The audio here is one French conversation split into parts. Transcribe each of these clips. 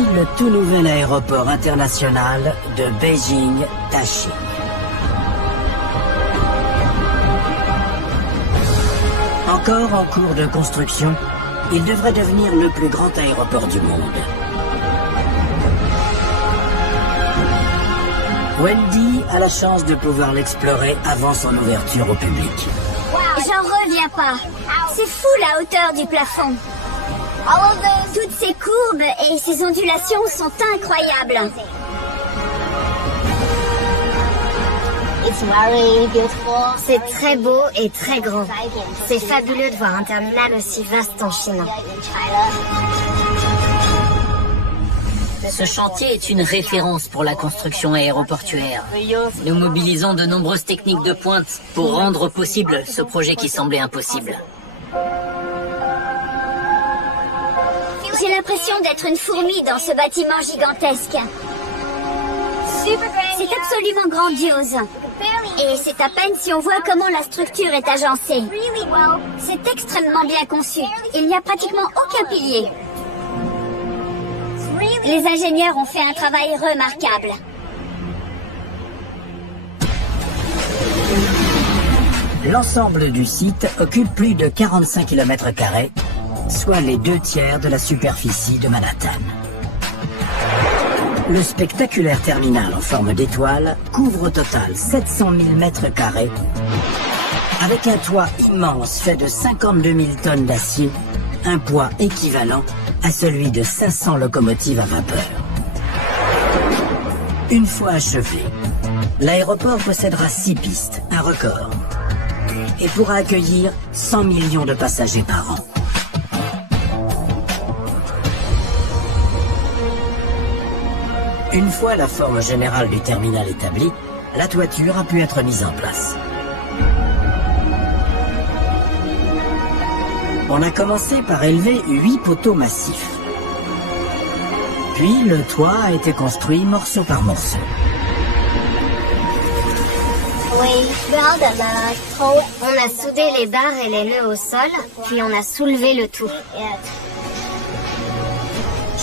Voici le tout nouvel aéroport international de Beijing-Daxing. Encore en cours de construction, il devrait devenir le plus grand aéroport du monde. Wendy a la chance de pouvoir l'explorer avant son ouverture au public. J'en reviens pas. C'est fou la hauteur du plafond. Toutes ces courbes et ces ondulations sont incroyables. C'est très beau et très grand. C'est fabuleux de voir un terminal aussi vaste en Chine. Ce chantier est une référence pour la construction aéroportuaire. Nous mobilisons de nombreuses techniques de pointe pour rendre possible ce projet qui semblait impossible. J'ai l'impression d'être une fourmi dans ce bâtiment gigantesque. C'est absolument grandiose. Et c'est à peine si on voit comment la structure est agencée. C'est extrêmement bien conçu. Il n'y a pratiquement aucun pilier. Les ingénieurs ont fait un travail remarquable. L'ensemble du site occupe plus de 45 km², soit les 2/3 de la superficie de Manhattan. Le spectaculaire terminal en forme d'étoile couvre au total 700 000 m², avec un toit immense fait de 52 000 tonnes d'acier, un poids équivalent à celui de 500 locomotives à vapeur. Une fois achevé, l'aéroport possédera 6 pistes, un record, et pourra accueillir 100 millions de passagers par an. Une fois la forme générale du terminal établie, la toiture a pu être mise en place. On a commencé par élever 8 poteaux massifs. Puis le toit a été construit morceau par morceau. On a soudé les barres et les nœuds au sol, puis on a soulevé le tout.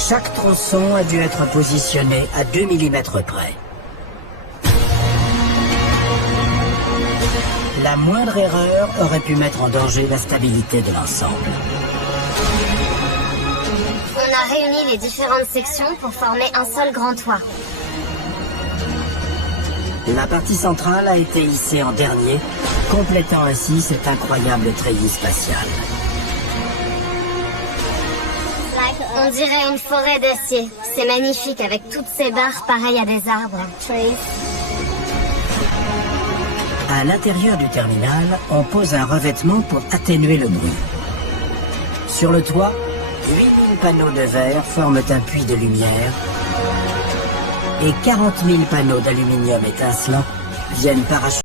Chaque tronçon a dû être positionné à 2 mm près. La moindre erreur aurait pu mettre en danger la stabilité de l'ensemble. On a réuni les différentes sections pour former un seul grand toit. La partie centrale a été hissée en dernier, complétant ainsi cet incroyable treillis spatial. On dirait une forêt d'acier. C'est magnifique avec toutes ces barres pareilles à des arbres. À l'intérieur du terminal, on pose un revêtement pour atténuer le bruit. Sur le toit, 8000 panneaux de verre forment un puits de lumière et 40 000 panneaux d'aluminium étincelant viennent parachever